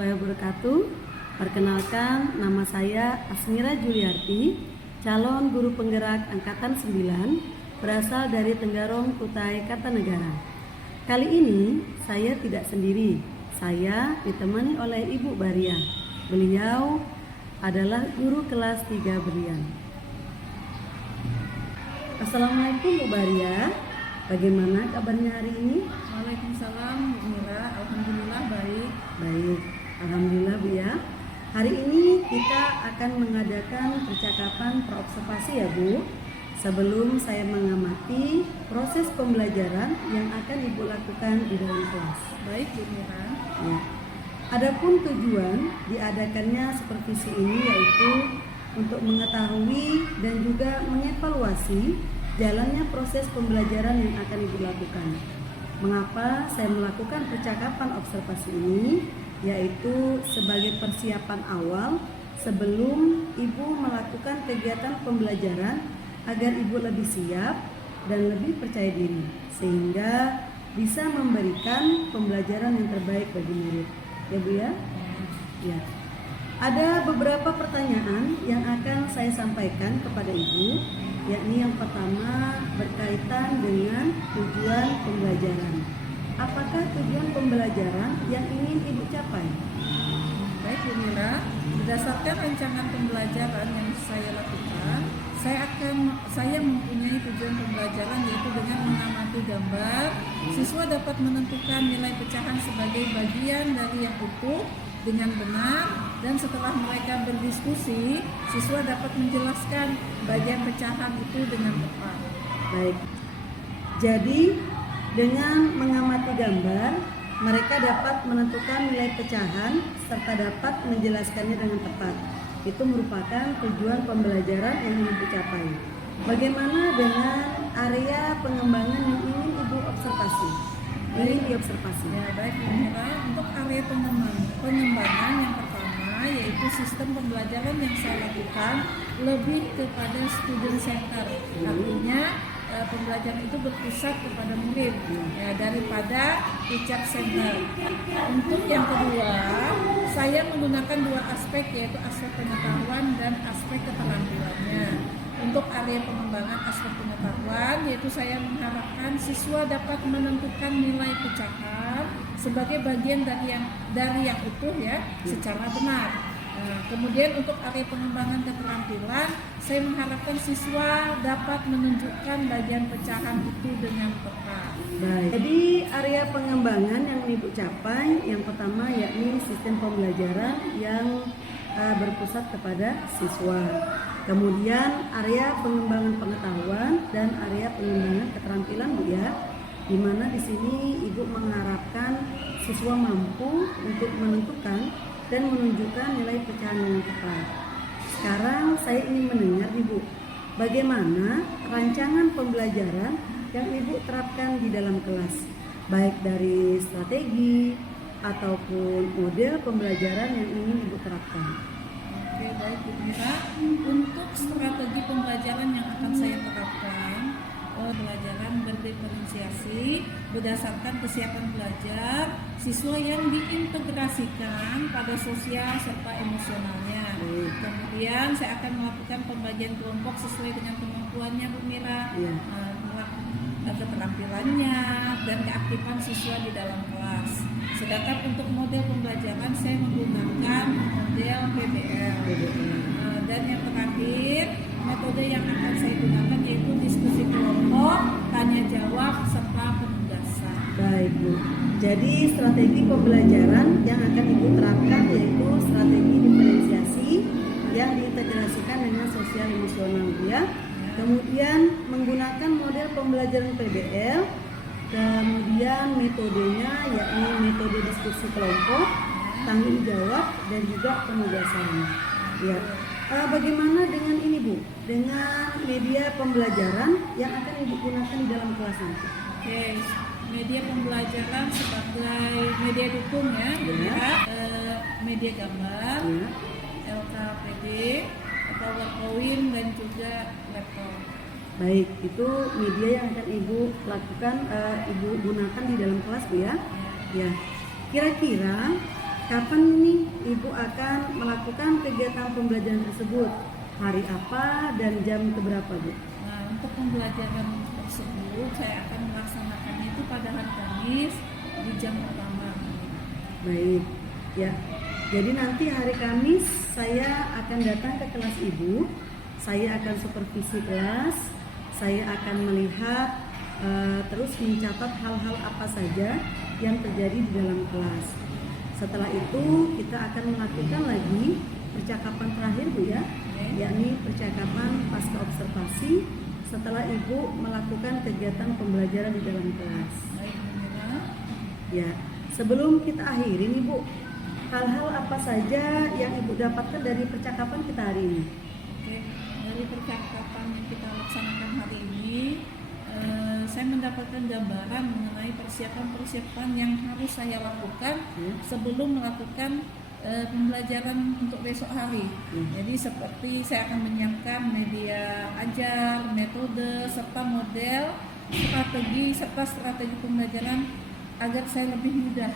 warahmatullahi wabarakatuh. Perkenalkan, nama saya Asmira Juliarti, calon guru penggerak Angkatan 9, berasal dari Tenggarong, Kutai Kartanegara. Kali ini saya tidak sendiri, saya ditemani oleh Ibu Baria. Beliau adalah guru kelas 3 Berlian. Assalamualaikum Bu Baria, bagaimana kabarnya hari ini? Waalaikumsalam Bu Mira, alhamdulillah baik. Baik, alhamdulillah Bu ya. Hari ini kita akan mengadakan percakapan perobservasi ya Bu, sebelum saya mengamati proses pembelajaran yang akan Ibu lakukan di dalam kelas. Baik Bu Mira. Ya. Adapun tujuan diadakannya supervisi ini yaitu untuk mengetahui dan juga mengevaluasi jalannya proses pembelajaran yang akan Ibu lakukan. Mengapa saya melakukan percakapan observasi ini? Yaitu sebagai persiapan awal sebelum Ibu melakukan kegiatan pembelajaran agar Ibu lebih siap dan lebih percaya diri sehingga bisa memberikan pembelajaran yang terbaik bagi murid. Ya Bu ya? Ya. Ada beberapa pertanyaan yang akan saya sampaikan kepada Ibu, yakni yang pertama berkaitan dengan tujuan pembelajaran. Apakah tujuan pembelajaran yang ingin Ibu capai? Baik Bu Mira, berdasarkan rancangan pembelajaran yang saya lakukan, saya mempunyai tujuan pembelajaran yaitu dengan mengamati gambar, siswa dapat menentukan nilai pecahan sebagai bagian dari yang utuh dengan benar, dan setelah mereka berdiskusi, siswa dapat menjelaskan bagian pecahan itu dengan tepat. Baik. Jadi dengan mengamati gambar, mereka dapat menentukan nilai pecahan serta dapat menjelaskannya dengan tepat. Itu merupakan tujuan pembelajaran yang ingin dicapai. Bagaimana dengan area pengembangan yang ingin Ibu observasi? Ingin diobservasi. Ya, baik Bu Mira, untuk area pengembangan yang pertama yaitu sistem pembelajaran yang saya lakukan lebih kepada student center. Artinya pembelajaran itu berpusat kepada murid ya, daripada teacher center. Untuk yang kedua, saya menggunakan dua aspek yaitu aspek pengetahuan dan aspek keterampilannya. Untuk area pengembangan aspek pengetahuan yaitu saya mengharapkan siswa dapat menentukan nilai pecahan sebagai bagian dari yang utuh ya secara benar. Nah, kemudian untuk area pengembangan keterampilan, saya mengharapkan siswa dapat menunjukkan bagian pecahan itu dengan tepat. Baik. Jadi area pengembangan yang Ibu capai yang pertama yakni sistem pembelajaran yang berpusat kepada siswa. Kemudian area pengembangan pengetahuan dan area pengembangan keterampilan Bu ya. Di mana di sini Ibu mengharapkan siswa mampu untuk menentukan dan menunjukkan nilai pecahan yang tepat. Sekarang saya ingin mendengar Ibu, bagaimana rancangan pembelajaran yang Ibu terapkan di dalam kelas, baik dari strategi ataupun model pembelajaran yang ingin Ibu terapkan. Oke, baik Bu Mira. Untuk strategi pembelajaran yang akan saya terapkan, pembelajaran berdiferensiasi berdasarkan kesiapan belajar siswa yang diintegrasikan pada sosial serta emosionalnya. Kemudian saya akan melakukan pembagian kelompok sesuai dengan kemampuannya Bu Mira, keterampilannya dan keaktifan siswa di dalam kelas. Sedangkan untuk model pembelajaran saya menggunakan model PBL. Dan yang terakhir, metode yang akan saya gunakan yaitu diskusi kelompok, tanya jawab, serta penugasan. Baik Bu, jadi strategi pembelajaran yang akan Ibu terapkan yaitu strategi diferensiasi yang diintegrasikan dengan sosial emosional ya. Kemudian menggunakan model pembelajaran PBL, kemudian metodenya yakni metode diskusi kelompok, tanggung jawab, dan juga penugasan. Ya. Bagaimana dengan ini Bu? Dengan media pembelajaran yang akan Ibu gunakan di dalam kelas nanti? Oke, media pembelajaran sebagai media dukung ya. Media gambar, LKPD, PowerPoint dan juga laptop. Baik, itu media yang akan Ibu lakukan, Ibu gunakan di dalam kelas Bu ya. Ya. Kira-kira kapan nih Ibu akan melakukan kegiatan pembelajaran tersebut? Hari apa dan jam keberapa, Bu? Nah, untuk pembelajaran tersebut saya akan melaksanakannya itu pada hari Kamis di jam pertama. Baik, ya. Jadi nanti hari Kamis saya akan datang ke kelas Ibu. Saya akan supervisi kelas. Saya akan melihat terus mencatat hal-hal apa saja yang terjadi di dalam kelas. Setelah itu kita akan melakukan lagi percakapan terakhir, Bu ya, yakni percakapan pasca observasi setelah Ibu melakukan kegiatan pembelajaran di dalam kelas. Baik, Bu Mira. Ya, sebelum kita akhiri nih Bu, hal-hal apa saja yang Ibu dapatkan dari percakapan kita hari ini? Oke, dari percakapan yang kita laksanakan hari ini, saya mendapatkan gambaran mengenai persiapan-persiapan yang harus saya lakukan sebelum melakukan pembelajaran untuk besok hari. Jadi seperti saya akan menyiapkan media ajar, metode, serta model, strategi pembelajaran agar saya lebih mudah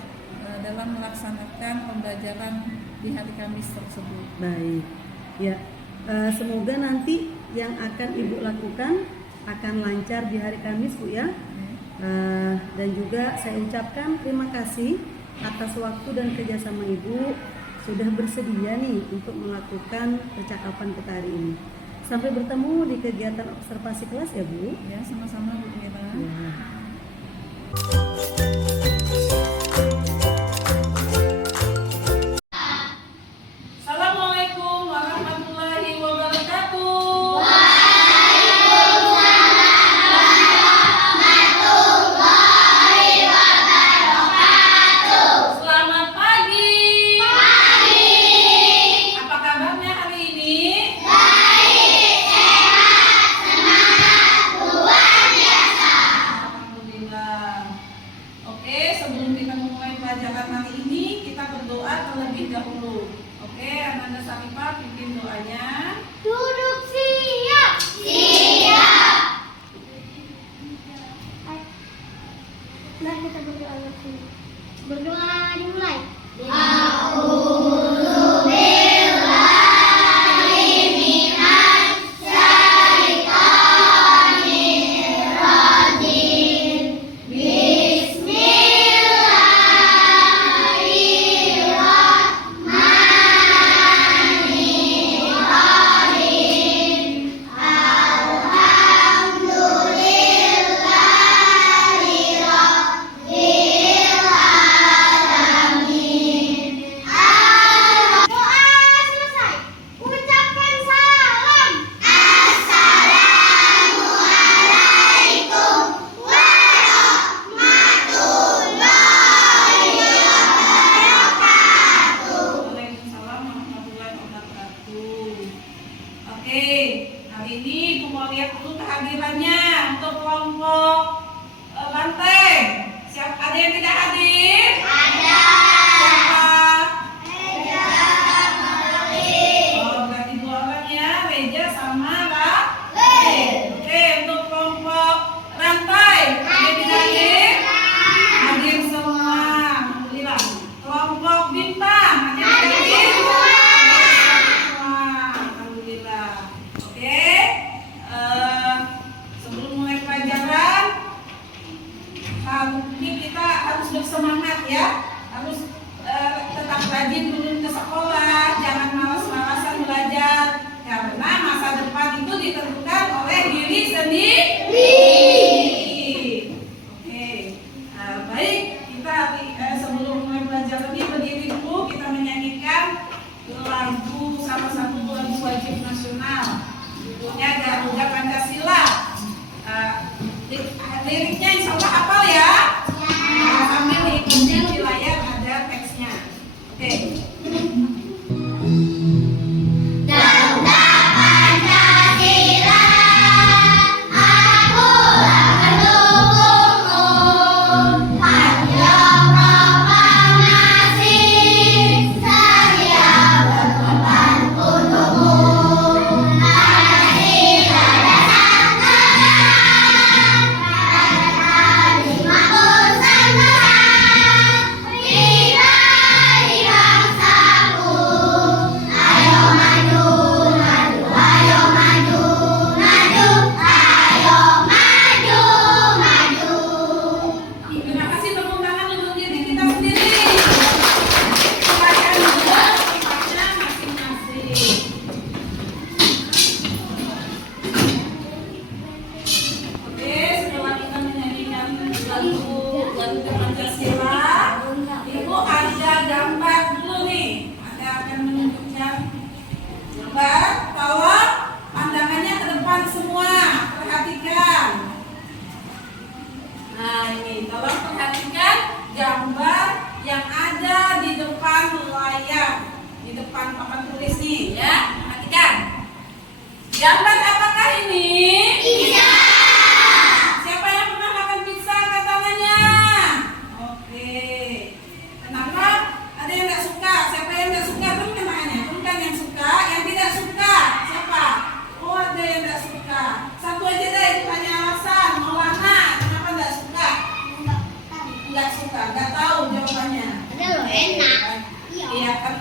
dalam melaksanakan pembelajaran di hari Kamis tersebut. Baik, ya, semoga nanti yang akan Ibu lakukan akan lancar di hari Kamis, Bu ya. Dan juga saya ucapkan terima kasih atas waktu dan kerjasama Ibu sudah bersedia nih untuk melakukan percakapan kita hari ini. Sampai bertemu di kegiatan observasi kelas ya, Bu. Ya, sama-sama Bu Mira. Ya. Assalamualaikum warahmatullahi wabarakatuh. Selamat pagi. Apa kabarnya hari ini? Alhamdulillah. Oke, sebelum kita memulai pelajaran hari ini, kita berdoa terlebih dahulu. Oke, Ananda Sarifah pimpin doanya. Duduk siap. Siap. Mari kita berdoa bersama. Berdoa dimulai.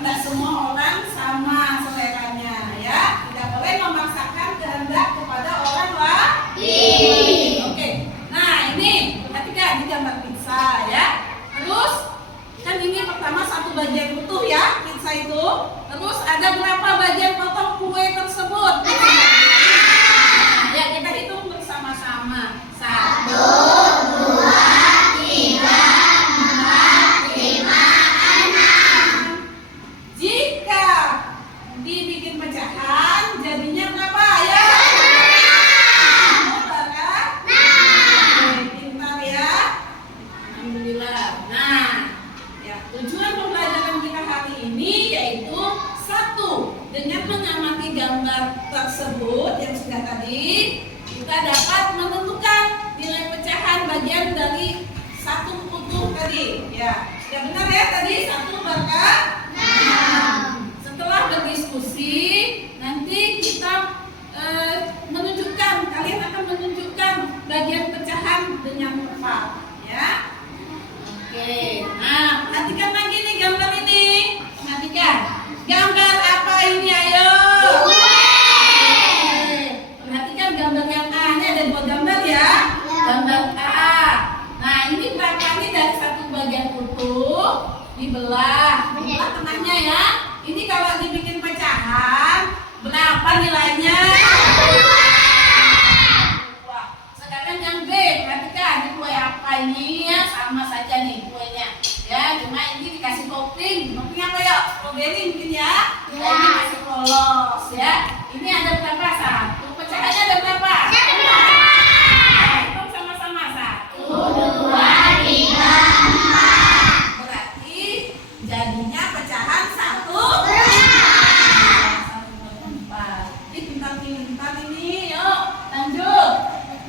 Tidak semua orang sama seleranya ya. Tidak boleh memaksakan kehendak kepada orang lain. Oke. Nah ini perhatikan ini gambar pizza ya. Terus kan ini pertama satu bagian utuh ya pizza itu. Terus ada berapa bagian potong kue tersebut? Nah, ya kita hitung bersama-sama. 1, 2, 3, 4, 5, 6. Jika dibikin pecahan jadinya berapa ya? Oke, pintar ya. Alhamdulillah. Nah, ya tujuan pembelajaran kita hari ini yaitu satu, dengan mengamati gambar tersebut yang sudah tadi kita dapat menentukan nilai pecahan bagian dari satu utuh tadi. Ya, sudah benar ya tadi 1 berkah. Setelah berdiskusi, nanti kita menunjukkan, kalian akan menunjukkan bagian pecahan dengan tepat, ya. Oke, nah perhatikan lagi nih gambar ini. Perhatikan, gambar apa ini? Ayo. Perhatikan gambar yang A, ini ada 2 gambar ya. Gambar A. Nah ini berapa nih dari satu bagian utuh dibelah tengahnya ya. Ini kalau dibikin pecahan berapa nilainya? Sekarang yang B, perhatikan ini kue apa ini ya, sama saja nih kuenya ya, cuma ini dikasih topping apa ya, strawberry mungkin ya. Ini masih polos ya. Ini ada berapa? 1, pecahannya ada berapa? Hitung sama-sama. 1, 2, 3, 4. Berarti jadinya pecahan 1. Ini pintar-pintar ini, yuk lanjut.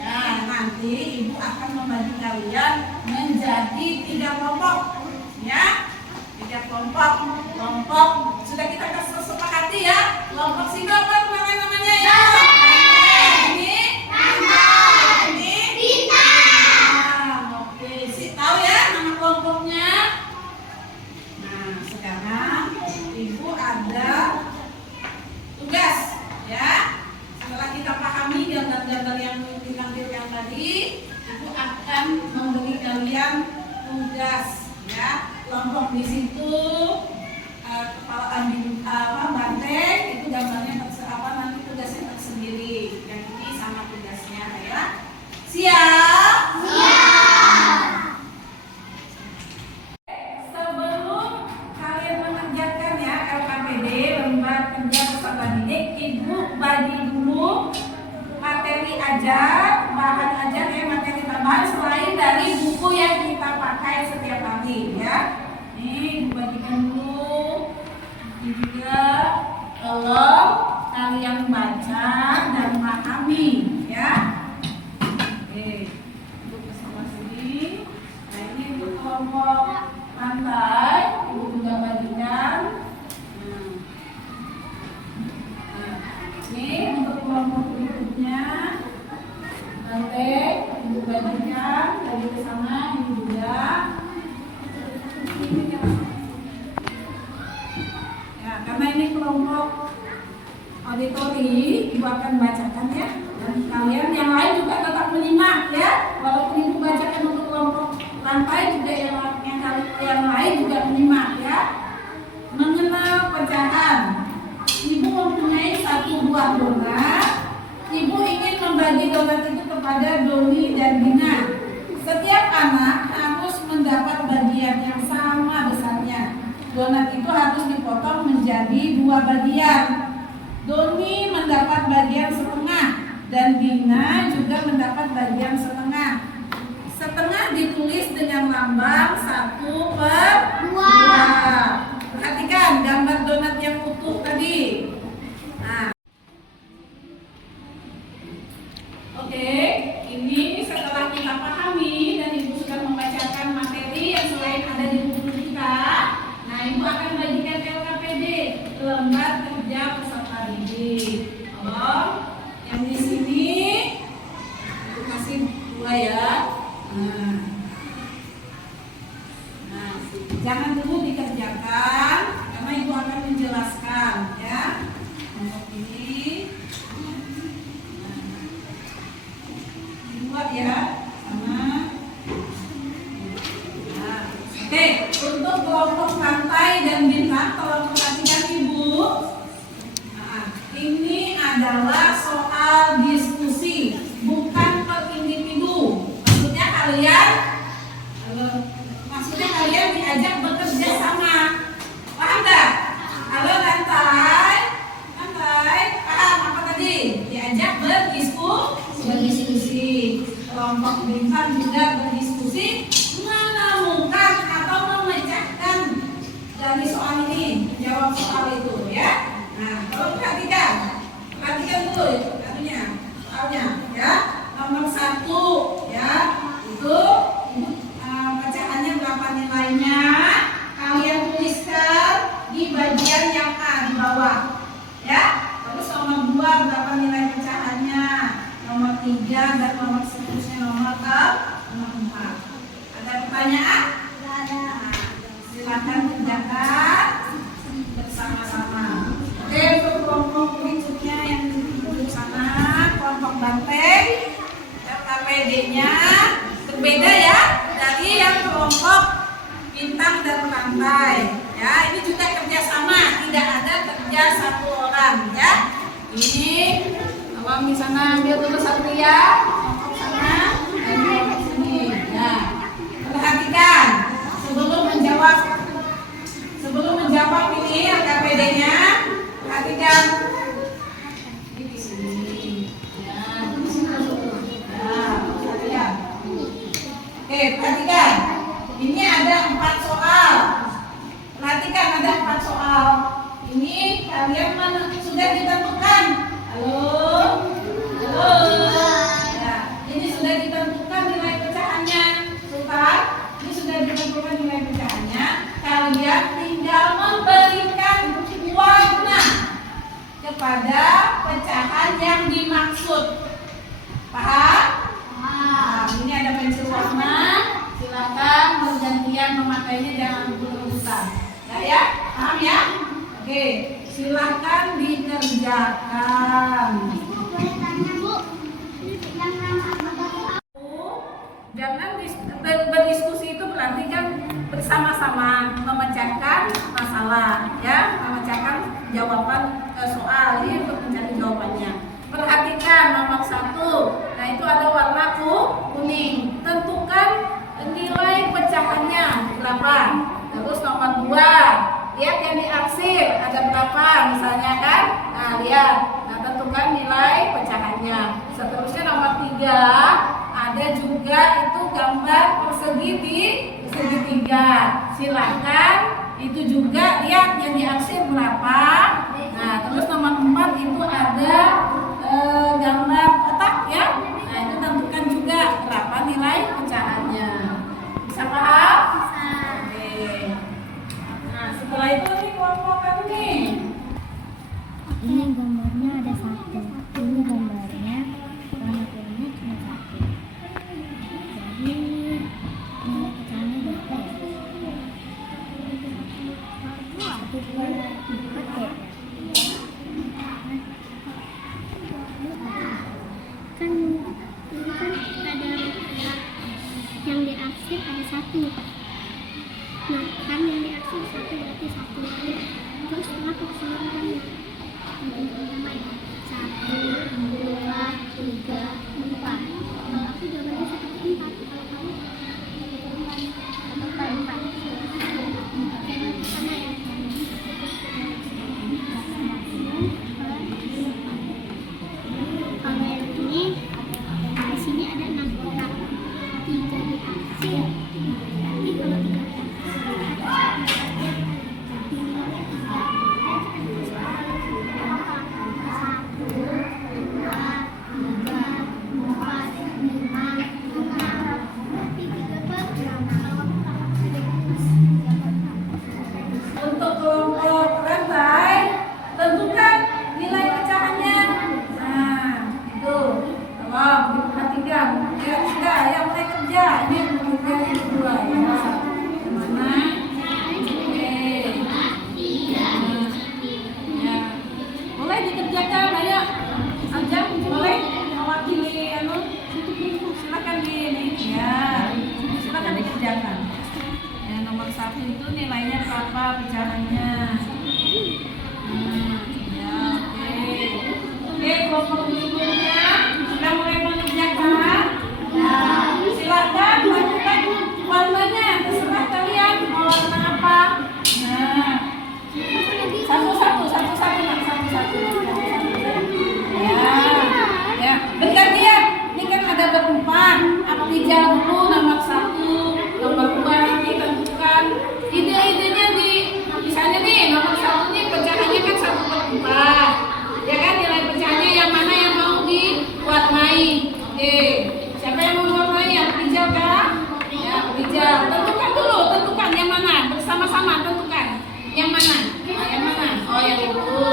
Nah nanti ibu akan membagi kalian menjadi 3 kelompok, ya. 3 kelompok sudah kita sepakati ya. Kelompok sini apa namanya ya? Ini bintang. Oke, sih tahu ya nama kelompoknya. Nah sekarang ibu ada tugas ya. Setelah kita pahami gambar-gambar yang ditampilkan tadi, ibu akan memberi kalian tugas ya. Kelompok di situ kepala banteng itu gambarnya nanti tugasnya tersendiri. Yang ini sama tugasnya ya. Siap? Sebelum kalian mengerjakan ya LKPD, lembar kerja peserta didik, ibu bagi dulu materi ajar, bahan ajar ya, materi tambahan selain dari buku yang kita pakai setiap hari ya. Ini bagikan dulu. Ini juga tolong kalian baca dan pahami ya. Oke, untuk bersama sini. Nah ini untuk kelompok lantai, ibu juga bagikan. Ini untuk kelompok berikutnya lantai, ibu bagikan dari ke sana, ibu juga. Ya, karena ini kelompok auditori, ibu akan bacakan ya. Dan kalian yang lain juga tetap menyimak ya. Walaupun ibu bacakan untuk kelompok lantai, juga yang lain juga menyimak ya. Mengenal pecahan. Ibu mempunyai 1 buah donat. Ibu ingin membagi donat itu kepada Doni dan Dina. Setiap anak harus mendapat bagian yang sama besarnya. Donat itu harus dipotong menjadi 2 bagian. Doni mendapat bagian setengah dan Dina juga mendapat bagian setengah. Setengah ditulis dengan lambang 1/2. Perhatikan gambar donat yang utuh tadi. Nah, oke, ini setelah kita pahami dan ibu sudah membacakan materi yang selain ada di buku kita. Nah, ibu akan bagikan LKPD, lembar kerja peserta didik. Tolong yang di sini ibu kasih 2 ya. Nah, jangan dulu dikerjakan kelompok bintang juga berdiskusi menemukan atau memecahkan dari soal ini, menjawab soal itu ya. Nah, kalau perhatikan dulu katanya soalnya ya. Nomor 1 ya, itu pecahannya berapa nilainya? Kalian tuliskan di bagian yang A di bawah ya. Terus nomor 2 berapa nilai pecahannya? Nomor 3 dan nomor seterusnya nomor 4. Ada pertanyaan? Nah, silakan kerjakan bersama-sama. Oke, untuk kelompok berikutnya yang duduk sana, kelompok banteng, LKPD-nya berbeda ya dari yang kelompok bintang dan rantai. Ya, ini juga kerjasama, tidak ada kerja satu orang ya. Ini abang di sana ambil dulu satu ya, kelompok sana dan kelompok sini. Ya, perhatikan sebelum menjawab ini LKPD-nya, perhatikan. Di sini. Ya, di sini dulu. Ya, perhatikan. Oke, perhatikan. Ini ada 4 soal. Perhatikan ada 4 soal. Ini kalian sudah ditentukan. Halo? Ya, ini sudah ditentukan nilai pecahannya. Sultan, ini sudah ditentukan nilai pecahannya. Kalian tinggal memberikan warna kepada pecahan yang dimaksud. Paham? Nah, ini ada pensil warna. Silakan bergantian memakainya, jangan rebut-rebutan. Ya, paham ya? Oke, silakan dikerjakan. Boleh tanya Bu, yang nama Bapak Jangan berdiskusi itu berarti kan bersama-sama memecahkan masalah, ya, memecahkan jawaban soal ini untuk mencari jawabannya. Perhatikan nomor 1, nah itu ada warna kuning. Tentukan nilai pecahannya berapa. Terus nomor 2, lihat yang diarsir ada berapa misalnya kan. Nah lihat, nah tentukan nilai pecahannya. Seterusnya nomor 3, ada juga itu gambar persegi di segitiga. Silakan itu juga lihat yang diarsir berapa. Nah terus nomor 4 itu ada gambar kotak ya. Nah itu tentukan juga berapa nilai pecahannya. Bisa paham? Oke. Nah setelah itu nih kelompokkan nih. Ini gambarnya ada 1. Ini gambarnya warna kuningnya cuma 1. Jadi nilai pecahannya berapa ya? 1,4 ya? Kan ini kan ada yang diarsir ada 1. Nah kan yang diarsir 1 berarti 1. Terus kenapa keseluruhannya? 1, 2, 3, 4. Kalau aku jawabannya 1/4. Kalau kamu 1/4. Sama ya. Kalau yang ini di sini ada 6 kotak. 3 diarsir. Berarti kalau 3 Untuk kelompok rantai, tentukan nilai pecahannya. Nah, itu. Tolong diperhatikan. Ya sudah, yang mulai kerja. Ini kelompok yang kedua. Yang satu. Mana? Oke. Ya. Boleh dikerjakan, ayo. Ajak, boleh mewakili anu. Silakan di ini. Ya. Silakan dikerjakan. Yang nomor 1 itu nilainya berapa pecahannya? Ya, oke, kelompok berikutnya sudah mulai mengerjakan. Nah, silakan lakukan warnanya, terserah kalian mau warna apa. Nah, satu-satu. Ya, bergantian. Ini kan ada berempat.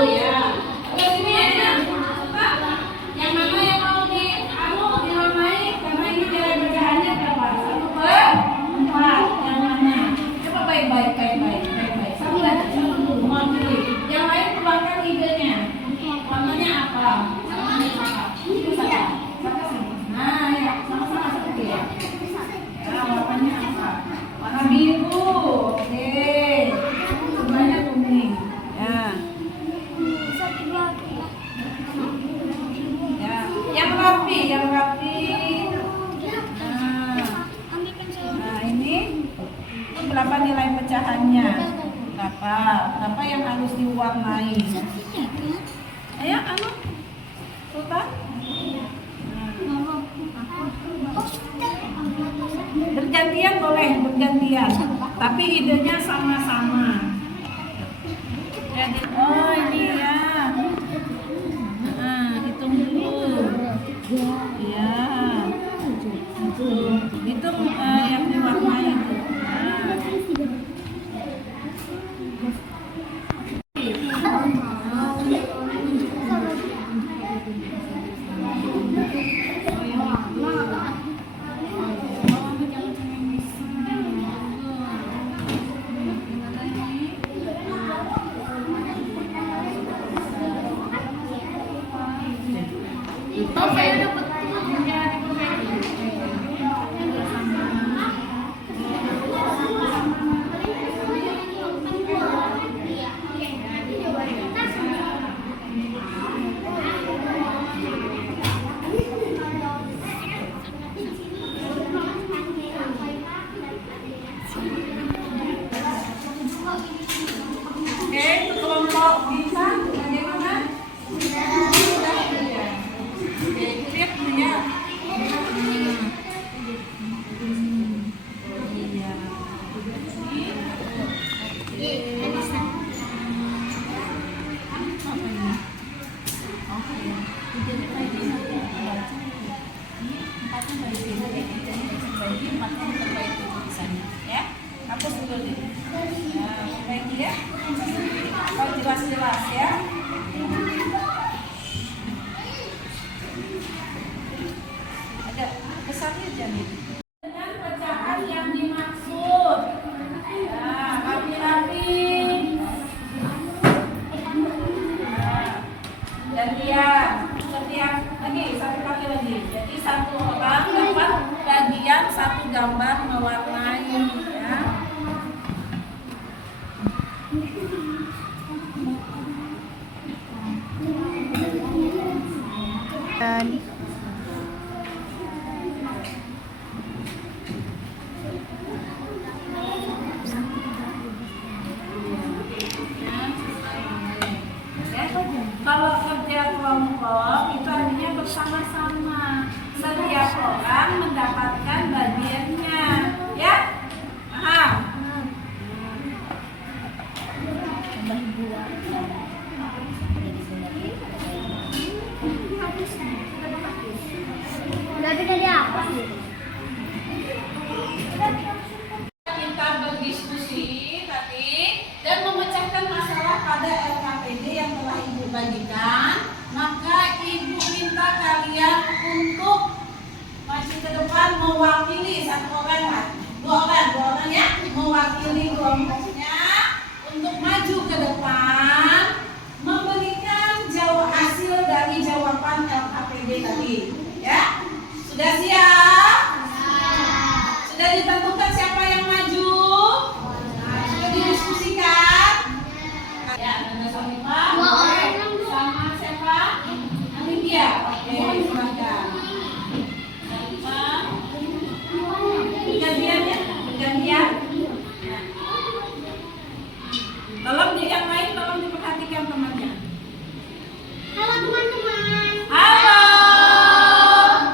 ya. Oke, sini ya. Yang mana yang mau diwarnai? Karena ini nilai bacaannya berapa? 1 per 4. Yang mana? Coba baik-baik. Satu dulu, mau pilih. Yang lain keluarkan idenya. Warnanya apa? Itu saja. Nah, ya, sama-sama seperti ya. Nah, warnanya apa? Warna biru. Oke. Sebenarnya kuning. Ya. Ya, yang rapi. Nah, ini berapa nilai pecahannya? Berapa yang harus diwarnai? Ayo, Sultan. Bergantian boleh, tapi idenya sama-sama. Oh, ini ya. Hitung dulu. Ya. Hitung yang diwarnai itu. Oke, untuk kelompok bisa bagaimana? Oke, lihat ya. Hapus dulu deh. Nah, baik ya. Kalau jelas-jelas ya. Ada besarnya jadi. Dengan pecahan yang dimaksud. Nah, rapi-rapi. Dan lihat setiap lagi satu kali lagi. Jadi satu orang dapat bagian satu gambar mewarnai ya. Kalau kerja kelompok itu artinya bersama-sama. Setiap orang mendapatkan bagiannya, ya? Paham? Berarti tadi apa sih? Kita berdiskusi tadi dan memecahkan masalah pada LKPD yang telah Ibu bagikan, maka Ibu minta kalian untuk maju ke depan mewakili satu orang lah, dua orang ya, mewakili kelompoknya untuk maju ke depan memberikan hasil dari jawaban LKPD tadi, ya. Sudah siap? Sudah ditentukan siapa yang maju? Sudah didiskusikan? Ya, Nanda Sofifa sama siapa? Anindya. Oke, silakan. Bergantian ya? Bergantian. Tolong yang lain tolong diperhatikan temannya. Halo teman-teman. Halo.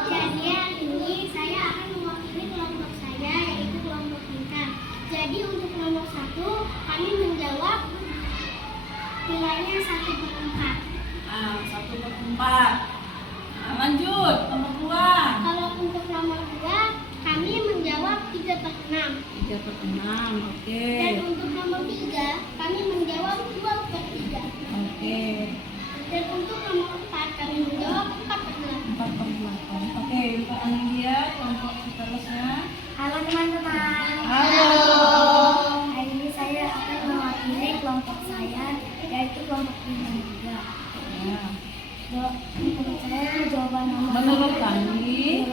Jadi hari ini saya akan mewakili kelompok saya, yaitu kelompok pintar. Jadi untuk kelompok 1 kami menjawab nilainya 1/4. 1/4. Lanjut, nomor 2. Kalau untuk nomor 2 kami menjawab 3/6. 3/6, oke. Dan untuk nomor 3 kami menjawab 2/3. Oke. nomor 3. Ya. Menurut saya jawaban nomor Menurut kami,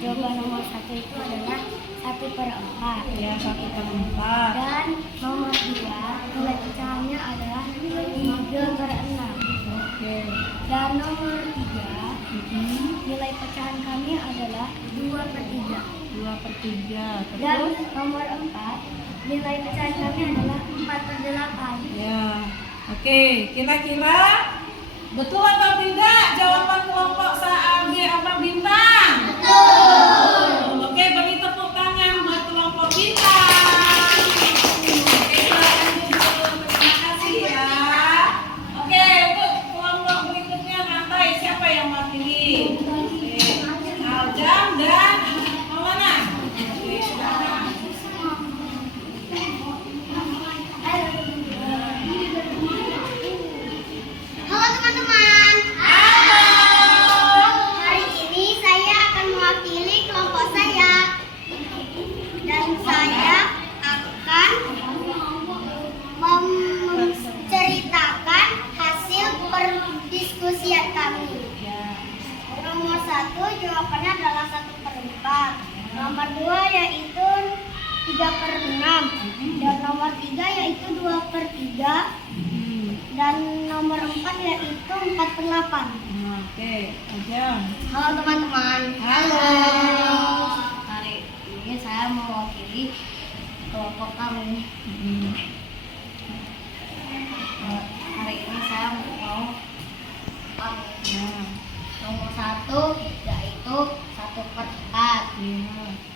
jawaban nomor 1 itu adalah 1/4. ya 1/4. Dan nomor 2 nilai pecahannya adalah 3/6. Oke. Dan nomor 3 nilai pecahan kami adalah 2/3. 2/3. Dan Terus? nomor 4 nilai pecahan kami adalah 4/8. Ya. Oke, kira-kira betul atau tidak jawaban kelompok A, B, apa bintang? Betul. Oke, beri tepuk tangan buat kelompok bintang. Oke, silakan duduk. Terima kasih ya. Oke, untuk kelompok berikutnya rantai siapa yang mewakili? Oke, Aljam dan Maulana. Oke, silakan. Halo teman-teman. Halo. Hari ini saya akan mewakili kelompok saya. Dan saya akan menceritakan hasil perdiskusian kami. Nomor 1 jawabannya adalah 1/4. Nomor 2 yaitu 3/6. Dan nomor 3 yaitu 2/3. Dan nomor 4 yaitu 4/8. Oke, Aljam. Halo teman-teman. Halo. Hari ini saya mewakili kelompok kami. Hari ini saya mau nomor 1 yaitu 1/4.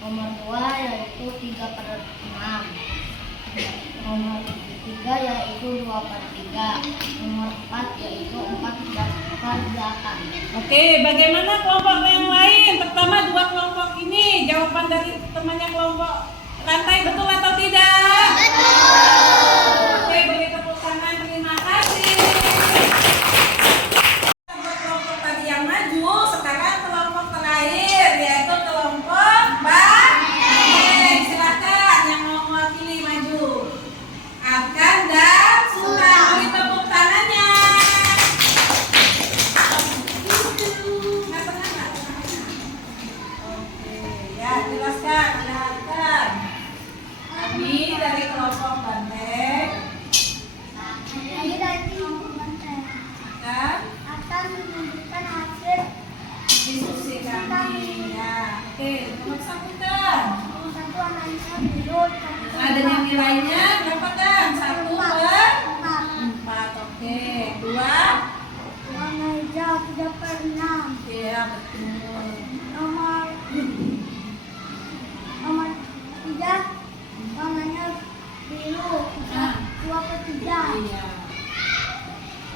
Nomor 2 yaitu 3/6. Nomor 3 yaitu 2/3. Nomor 4 yaitu 4/8. Oke, bagaimana kelompok yang lain? Terutama 2 kelompok ini, jawaban dari temannya kelompok rantai betul atau tidak? Betul. Oke, beri tepuk tangan. Terima kasih. Buat kelompok tadi yang maju, sekarang kelompok terakhir yaitu kelompok Banteng. Silakan yang mau mewakili maju. Arkan dan Sultan, beri tepuk tangannya. Oke, ya jelaskan, jelaskan. Kami dari kelompok Banteng Jadi dari kelompok Banteng akan menunjukkan hasil diskusi kami. Ya, oke, nomor sambutan. nomor 1 analisa biru. Adanya nilainya berapa kan? 1/4. Oke, 2. Warna hijau 3/6. Iya, betul. Nomor 3 warnanya biru Nah. 2/3. Iya.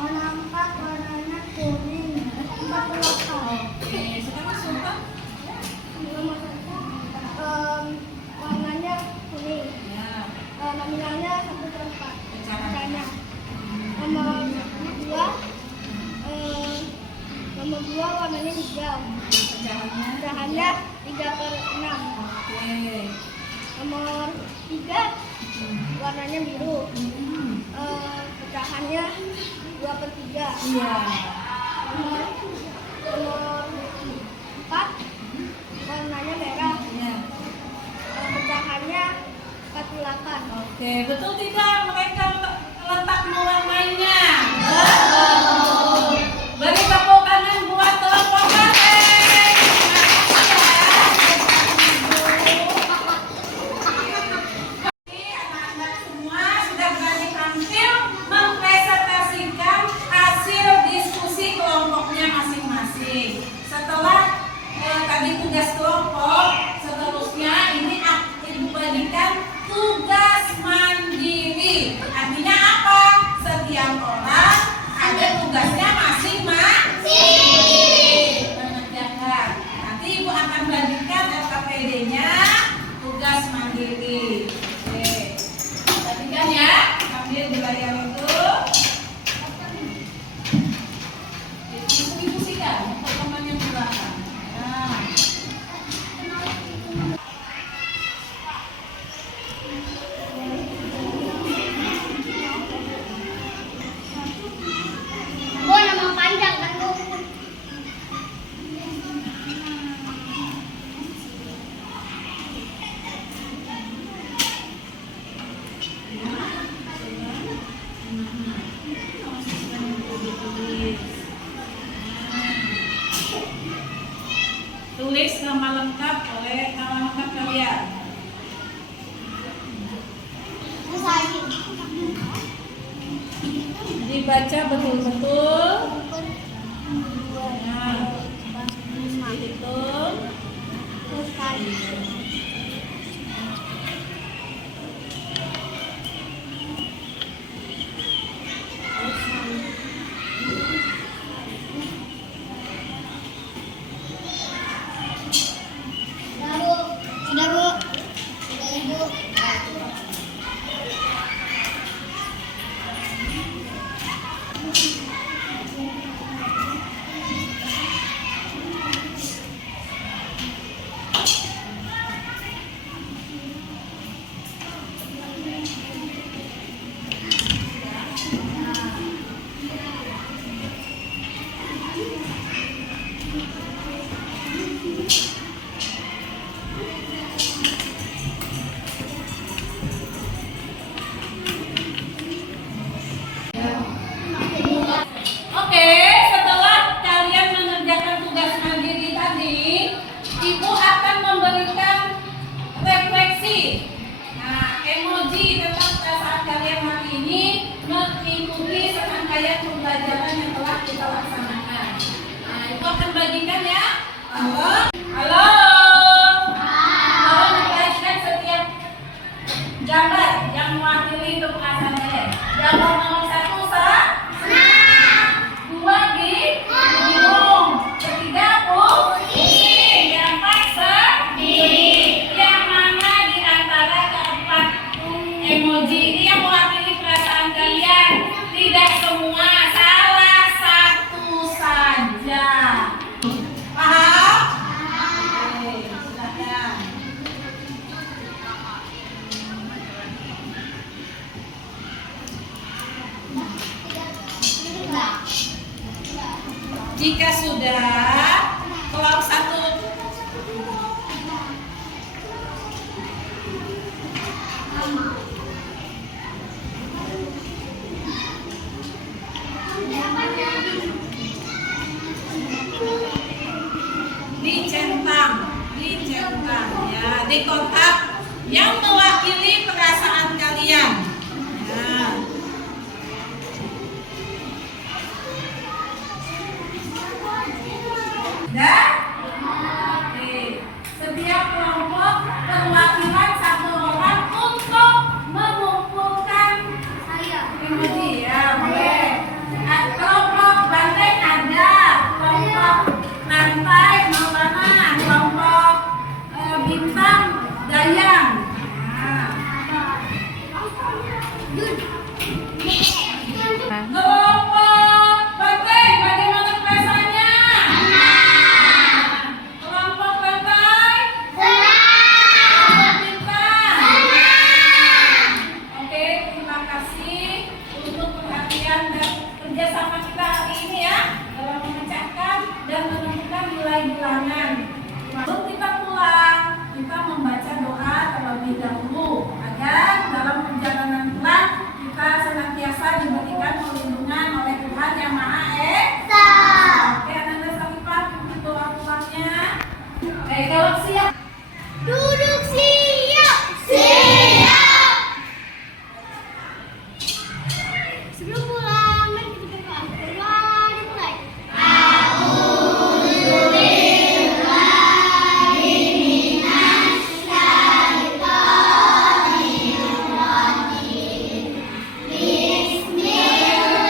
Warna 4 warnanya kuning 4/8. Oke, sekarang Sultan. Warnanya kuning. Ya, Nominalnya 1/4. caranya. Nomor 2 warnanya hijau. Pecahannya. Pecahannya 3/6. Oke. Nomor 3 warnanya biru. Pecahannya 2/3. Iya. Nomor 4 warnanya merah. Iya. Pecahannya 4/8. Oke, betul tidak mereka letak mewarnainya? Betul. Beri tepuk tangan buat kelompok Banteng. Anak-anak semua sudah berani tampil mempresentasikan hasil diskusi kelompoknya masing-masing. Setelah tadi tugas kelompok, seterusnya ini diberikan tugas mandiri. Artinya apa? Setiap orang ditulis nama lengkap kalian. Dibaca betul-betul. Nah, dihitung. Sudah Bu. Sudah Ibu. Oke, setelah kalian mengerjakan tugas mandiri tadi, Ibu akan memberikan refleksi. Nah, emoji tentang saat kalian hari ini mengikuti serangkaian pembelajaran yang telah kita laksanakan. Nah, Ibu akan bagikan ya. Halo. Halo. Halo, menjelaskan setiap gambar yang mewakili untuk perasaan kalian. Gambar nomor 1 dua bingung, ketiga pusing, yang empat sedih. Yang mana di antara keempat emoji ini yang mewakili perasaan kalian? Tidak semua, salah satu saja. Paham? Oke, silakan. Jika sudah, kelompok 1 dicentang ya, di kotak yang mewakili perasaan kalian. Nah. Dan setiap kelompok perwakilan satu orang untuk mengumpulkan emoji ya, boleh. Kelompok banteng ada, kelompok lantai mau mana, kelompok bintang dayang. Kelompok banteng bagaimana perasaannya? Kelompok lantai? Kelompok bintang? Oke, terima kasih untuk perhatian dan kerjasama kita hari ini ya, dalam memecahkan dan menentukan nilai bilangan. Sebelum kita pulang, kita membaca doa terlebih dahulu agar dalam perjalanan pulang kita senantiasa diberikan perlindungan oleh Tuhan Yang Maha Esa. Oke, Ananda Sarifah, untuk doa pulangnya. Oke, kalau siap. Duduk siap. Siap. Sebelum pulang, mari kita berdoa dimulai. Bismillah.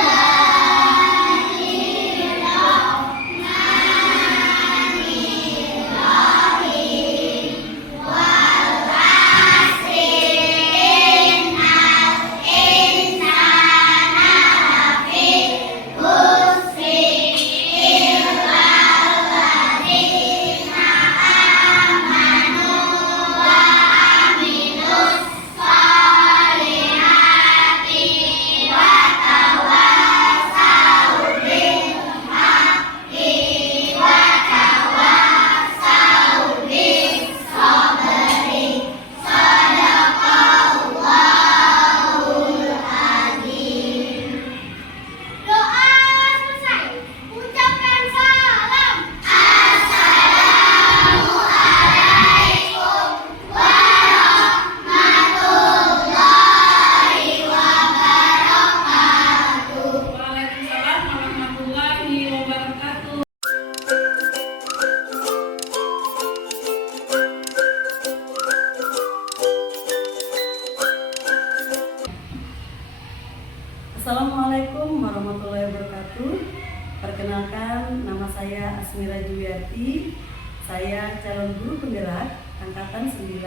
Perkenalkan, nama saya Asmira Juliarti. Saya calon guru penggerak angkatan 9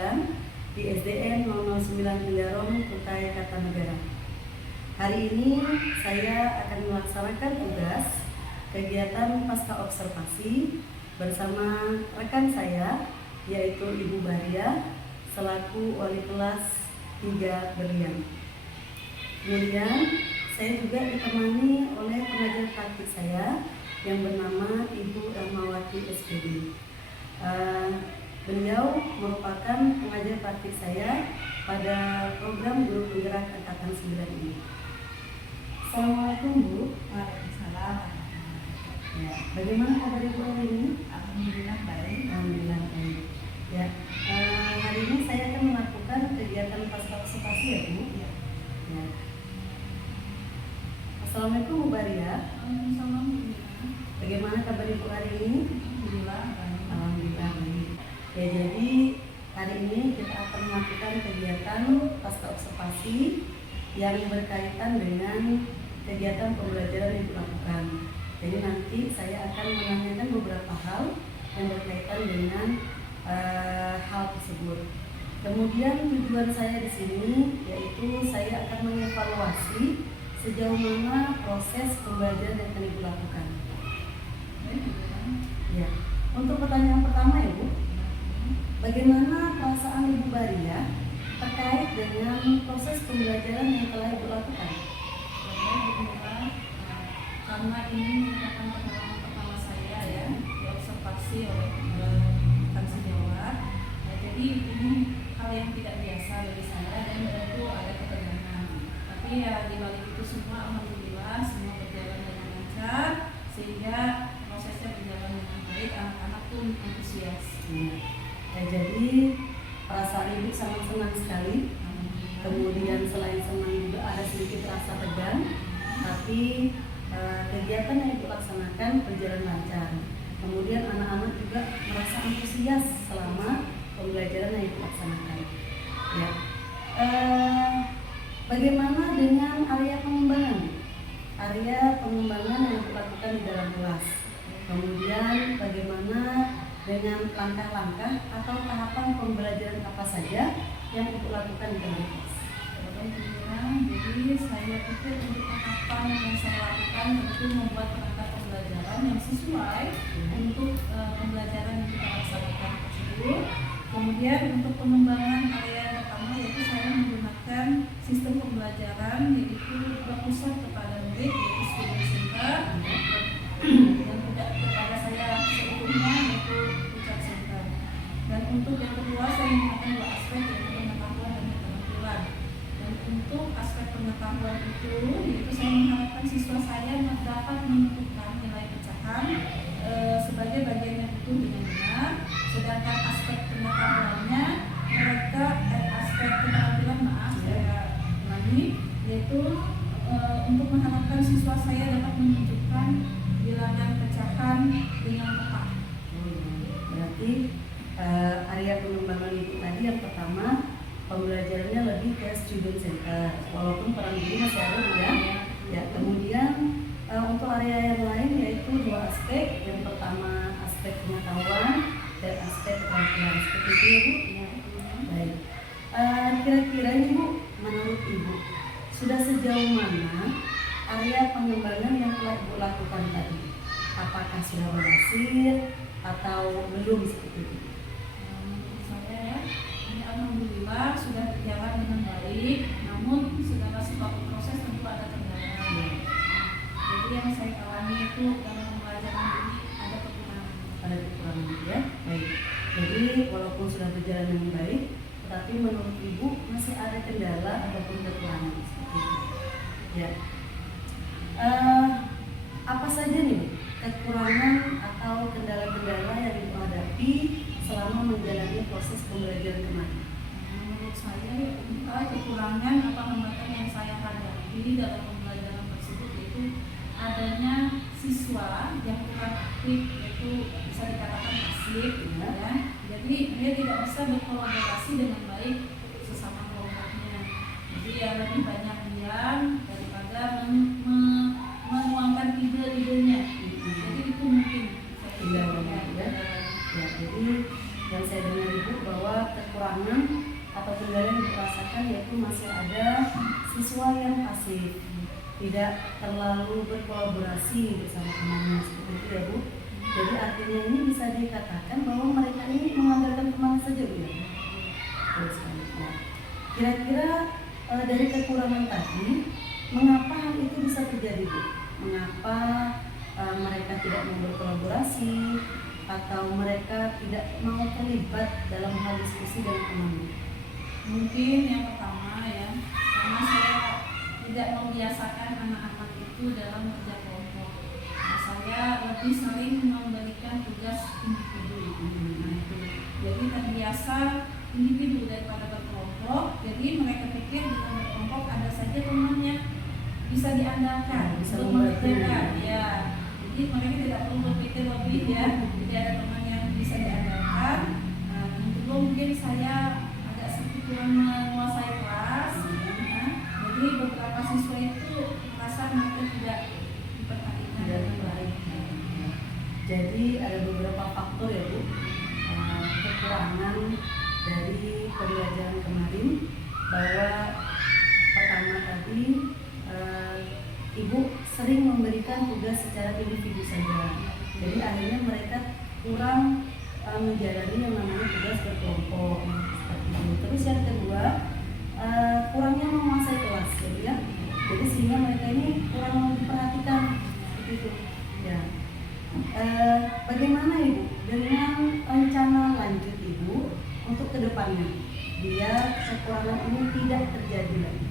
di SDN 009 Tenggarong, Kutai Kartanegara. Hari ini saya akan melaksanakan tugas kegiatan pasca observasi bersama rekan saya, yaitu Ibu Baria selaku wali kelas 3 Berlian. Kemudian saya juga ditemani oleh pengajar praktik saya yang bernama Ibu Rahmawati SPD. Beliau merupakan pengajar praktik saya pada program guru penggerak angkatan 9 ini. Assalamualaikum Bu. Waalaikumsalam. Ya, bagaimana kabar Ibu hari ini? Alhamdulillah baik. Alhamdulillah baik. Ya, hari ini saya akan melakukan kegiatan pasca observasi ya Bu. Ya. Assalamualaikum Bu Baria. Waalaikumsalam. Bagaimana kabar Ibu hari ini? Alhamdulillah baik. Alhamdulillah baik. Ya, jadi hari ini kita akan melakukan kegiatan pasca observasi yang berkaitan dengan kegiatan pembelajaran yang dilakukan. Jadi nanti saya akan menanyakan beberapa hal yang berkaitan dengan hal tersebut. Kemudian tujuan saya di sini yaitu saya akan mengevaluasi sejauh mana proses pembelajaran yang akan dilakukan. Ya. Untuk pertanyaan pertama ya Bu, bagaimana perasaan Ibu Baria terkait dengan proses pembelajaran yang telah Ibu lakukan? Alhamdulillah, karena ini merupakan pengalaman pertama saya ya, diobservasi oleh rekan sejawat. Jadi ini hal yang tidak biasa bagi saya dan tentu ada ketegangan. Tapi ya di balik itu semua alhamdulillah semua berjalan dengan lancar sehingga prosesnya berjalan dengan baik, anak-anak pun antusias. Ya, jadi perasaan Ibu sangat senang sekali. Kemudian selain senang juga ada sedikit rasa tegang, tapi kegiatan yang Ibu laksanakan berjalan lancar. Kemudian anak-anak juga merasa antusias selama pembelajaran yang Ibu laksanakan. Ya. Bagaimana dengan area pengembangan? Area pengembangan yang Ibu lakukan di dalam kelas. Kemudian bagaimana dengan langkah-langkah atau tahapan pembelajaran apa saja yang Ibu lakukan di dalam kelas? Jadi saya pikir untuk tahapan yang saya lakukan tentu membuat perangkat pembelajaran yang sesuai untuk pembelajaran yang kita laksanakan tersebut. Kemudian untuk pengembangan area yang pertama yaitu saya menggunakan sistem pembelajaran yaitu berpusat kepada murid yaitu student center yang tidak kepada saya seutuhnya yaitu teacher center. Dan untuk yang kedua saya menggunakan dua aspek yaitu pengetahuan dan keterampilan. Dan untuk aspek pengetahuan itu yaitu saya mengharapkan siswa saya dapat menentukan nilai pecahan sebagai bagian yang utuh dengan benar. Sedangkan aspek pengetahuannya mereka aspek keterampilan saya ulangi yaitu untuk mengharapkan siswa saya dapat menunjukkan bilangan pecahan dengan tepat. Berarti area pengembangan itu tadi yang pertama pembelajarannya lebih ke student center, walaupun peran guru masih ada ya. Ya, kemudian untuk area yang lain yaitu dua aspek. Yang pertama aspek pengetahuan dan aspek keterampilan. Seperti itu ya Bu? Ya. Baik. Kira-kira ini Bu, menurut Ibu sudah sejauh mana area pengembangan yang telah Ibu lakukan tadi? Apakah sudah berhasil atau belum seperti itu? Menurut saya ya, ini alhamdulillah sudah berjalan dengan baik, namun segala sesuatu proses tentu ada kendala. Jadi yang saya alami itu dalam pembelajaran ini ada kekurangan. Ada kekurangan ya? Baik. Jadi walaupun sudah berjalan dengan baik, tetapi menurut Ibu masih ada kendala ataupun kekurangan seperti itu. Ya. Apa saja nih Bu, kekurangan atau kendala-kendala yang Ibu hadapi selama menjalani proses pembelajaran kemarin? Menurut saya kekurangan atau hambatan yang saya hadapi dalam pembelajaran tersebut yaitu adanya siswa yang kurang aktif, yaitu bisa dikatakan pasif ya. Jadi dia tidak bisa berkolaborasi dengan baik sesama kelompoknya. Jadi ya lebih banyak diam daripada menuangkan ide-idenya. berkolaborasi bersama temannya seperti itu ya Bu. Jadi artinya ini bisa dikatakan bahwa mereka ini mengandalkan teman saja Bu ya. Terus ya. Kira-kira dari kekurangan tadi, mengapa hal itu bisa terjadi Bu? Mengapa mereka tidak mau berkolaborasi atau mereka tidak mau terlibat dalam hal diskusi dengan temannya? Mungkin yang pertama ya, karena saya tidak membiasakan anak-anak itu dalam kerja kelompok. Nah, saya lebih sering memberikan tugas individu. Nah, itu. Jadi terbiasa individu daripada berkelompok. Jadi mereka pikir dengan berkelompok ada saja temannya bisa diandalkan Bisa untuk mengerjakan. Ya, jadi mereka tidak perlu berpikir lebih ya. Jadi ada teman yang bisa diandalkan. Nah, yang kedua mungkin saya agak sedikit kurang menguasai kelas. Nah, jadi beberapa siswa itu merasa mereka tidak diperhatikan dengan baik. Jadi ada beberapa faktor ya Bu, kekurangan dari pembelajaran kemarin, bahwa pertama tadi Ibu sering memberikan tugas secara individu saja. Jadi akhirnya mereka kurang menjalani yang namanya tugas berkelompok seperti itu. Terus yang kedua, kurangnya menguasai kelas gitu ya. Jadi sehingga mereka ini kurang diperhatikan seperti itu. Ya. Bagaimana Ibu dengan rencana lanjut Ibu untuk kedepannya biar kekurangan ini tidak terjadi lagi?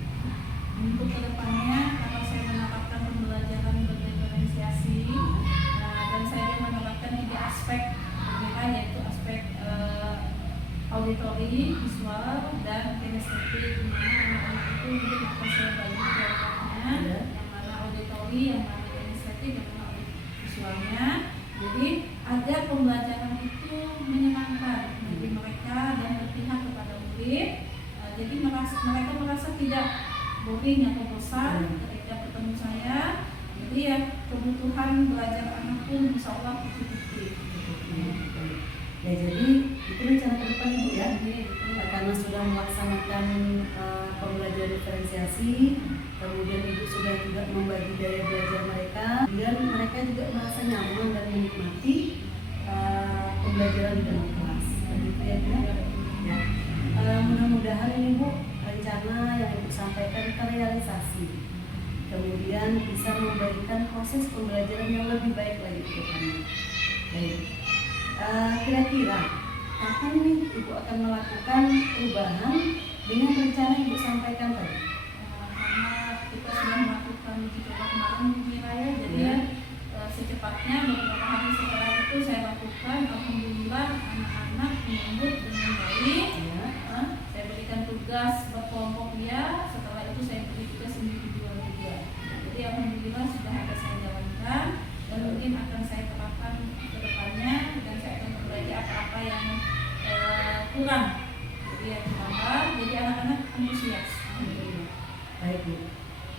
Untuk kedepannya, kalau saya menerapkan pembelajaran berdiferensiasi dan saya menerapkan 3 aspek berbeda, yaitu aspek auditori, visual, dan kinestetik, di mana anak-anak itu mungkin akan saya bagi kelompoknya, yang mana auditori, yang mana kinestetik, yang mana visualnya. Jadi agar pembelajaran itu menyenangkan bagi mereka dan berpihak kepada murid. Jadi mereka merasa tidak boring atau bosan ketika ketemu saya. Jadi ya kebutuhan belajar anak pun insya Allah cukup. Ya jadi itu rencana ke depan Ibu ya. Karena sudah melaksanakan pembelajaran diferensiasi, kemudian Ibu sudah juga membagi daya belajar mereka, dan mereka juga merasa nyaman dan menikmati pembelajaran di dalam kelas. Begitu ya Bu. Ya. Mudah-mudahan ini Bu, rencana yang Ibu sampaikan terrealisasi, kemudian bisa memberikan proses pembelajaran yang lebih baik lagi ke depannya. Baik. Kira-kira kapan nih Ibu akan melakukan perubahan dengan rencana yang Ibu sampaikan tadi? Karena kita sudah melakukan uji coba kemarin di Raya, jadi ya secepatnya beberapa hari setelah itu saya lakukan. Alhamdulillah anak-anak menyambut dengan baik. Ya. Saya berikan tugas berkelompok dia, setelah itu saya beri tugas individual juga. Jadi alhamdulillah sudah ada saya jalankan dan mungkin akan saya terapkan ke depannya, dan saya akan berbagi apa-apa yang kurang. Jadi yang ditambah, jadi anak-anak antusias. Baik Bu.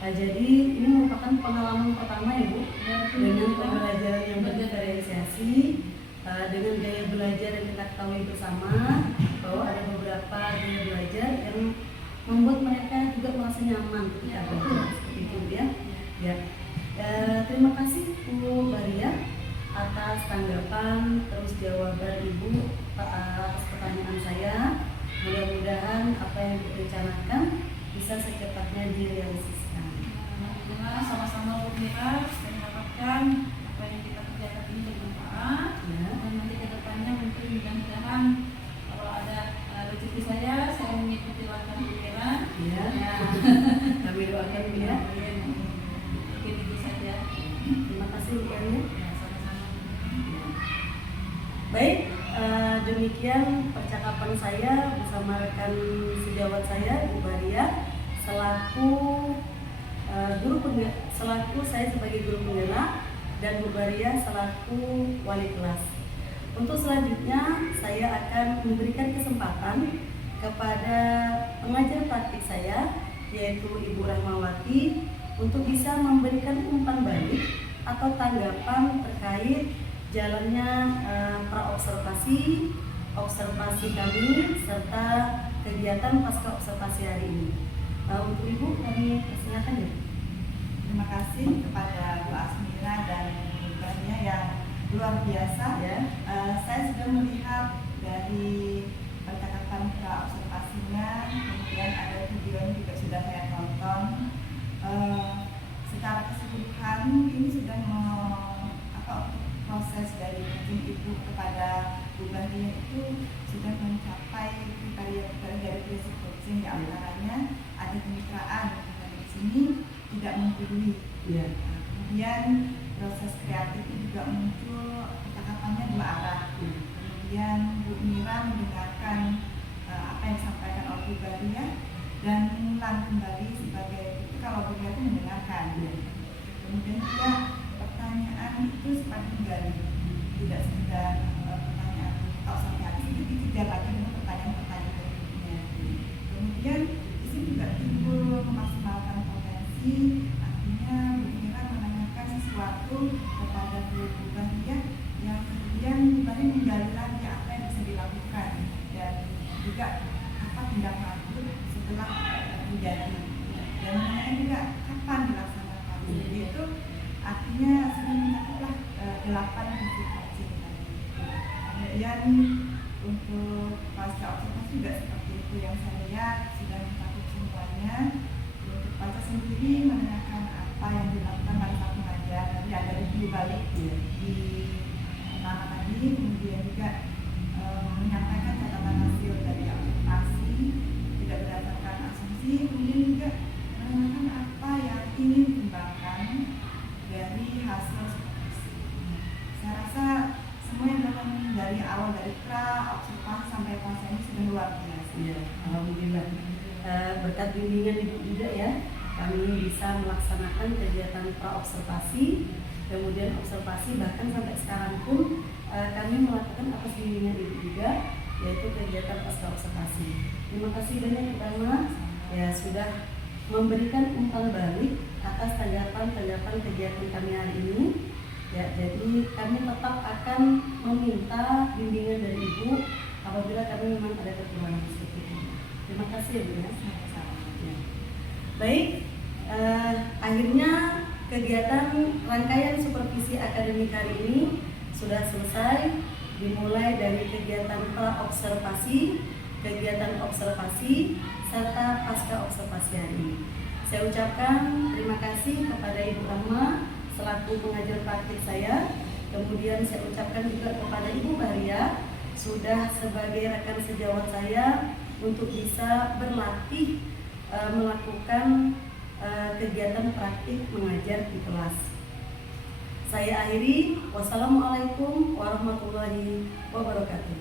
Nah, jadi ini merupakan pengalaman pertama ya Bu, dengan pembelajaran yang berdiferensiasi, dengan gaya belajar yang kita ketahui bersama bahwa ada beberapa gaya belajar yang membuat mereka juga merasa nyaman ketika belajar seperti itu ya. Ya. Terima kasih Bu Baria atas tanggapan terus jawaban Ibu atas pertanyaan saya. Mudah-mudahan apa yang direncanakan bisa secepatnya direalisasikan. Alhamdulillah, sama-sama Bu Mira, saya harapkan apa yang kita kerjakan ini bermanfaat. Ya. Dan nanti ke depannya mungkin mudah-mudahan kalau ada rezeki saya mengikuti langkah Bu Mira. Ya. Kami doakan Bu ya. Mungkin itu saja. Terima kasih Bu Baria. Ya, sama-sama. Baik, demikian percakapan saya bersama rekan sejawat saya Bu Baria selaku selaku saya sebagai guru penggerak dan Bu Baria selaku wali kelas. Untuk selanjutnya saya akan memberikan kesempatan kepada pengajar praktik saya yaitu Ibu Rahmawati untuk bisa memberikan umpan balik atau tanggapan terkait jalannya observasi kami serta kegiatan pasca observasi hari ini. Untuk Ibu kami persilakan ya. Terima kasih kepada Bu Asmira luar biasa. Ya. Saya sudah melihat dari percakapan pra-observasinya, kemudian ada video juga sudah saya tonton. Secara keseluruhan ini sudah proses dari coaching ibu kepada Bu Bahria itu sudah mencapai kriteria dari prinsip coaching, di antaranya ada kemitraan di sini, tidak menggurui. Ya. Kemudian proses kreatif itu juga muncul, percakapannya dua arah. Kemudian Bu Mira mendengarkan apa yang disampaikan oleh Bu Bahria dan mengulang kembali sebagai itu, kalau Bu Bahria itu mendengarkan. Kemudian juga pertanyaan itu sempat menggali, tidak sekedar pertanyaan atau sampai habis, itu dikejar lagi dengan pertanyaan-pertanyaan berikutnya. Kemudian di sini juga timbul memaksimalkan potensi, artinya Bu Mira menanyakan sesuatu kepada Bu Bahria yang kemudian Bu Bahria menggali lagi apa yang bisa dilakukan dan juga apa tindak lanjut setelah terjadi, dan menanyakan juga kapan dilaksanakan. Jadi itu artinya sudah mencukuplah 8 visi coaching tadi. Kemudian untuk pasca observasi juga seperti itu yang saya lihat sudah mencakup semuanya. Untuk pasca sendiri menanyakan apa yang dilakukan pada saat mengajar, tadi ada review balik di nama tadi, kemudian juga menyampaikan catatan hasil dari observasi tidak berdasarkan asumsi, kemudian juga menanyakan apa yang ingin dikembangkan dari hasil supervisi. Saya rasa semua yang dilakukan dari awal, dari pra, observasi sampai pasca ini sudah luar biasa. Ya, alhamdulillah. Berkat bimbingan Ibu juga ya, kami bisa melaksanakan kegiatan pra-observasi, kemudian observasi, bahkan sampai sekarang pun kami melakukan atas bimbingan Ibu juga, yaitu kegiatan pasca observasi. Terima kasih banyak pertama ya sudah memberikan umpan balik atas tanggapan kegiatan kami hari ini. Ya, jadi kami tetap akan meminta bimbingan dari Ibu apabila kami memang ada kekurangan seperti itu. Terima kasih ya Bu ya. Ya. Baik, akhirnya kegiatan rangkaian supervisi akademik hari ini sudah selesai, dimulai dari kegiatan pra-observasi, kegiatan observasi, serta pasca observasi hari ini. Saya ucapkan terima kasih kepada Ibu Rahma selaku pengajar praktik saya. Kemudian saya ucapkan juga kepada Ibu Bahria sudah sebagai rekan sejawat saya untuk bisa berlatih melakukan kegiatan praktik mengajar di kelas. Saya akhiri, wassalamualaikum warahmatullahi wabarakatuh.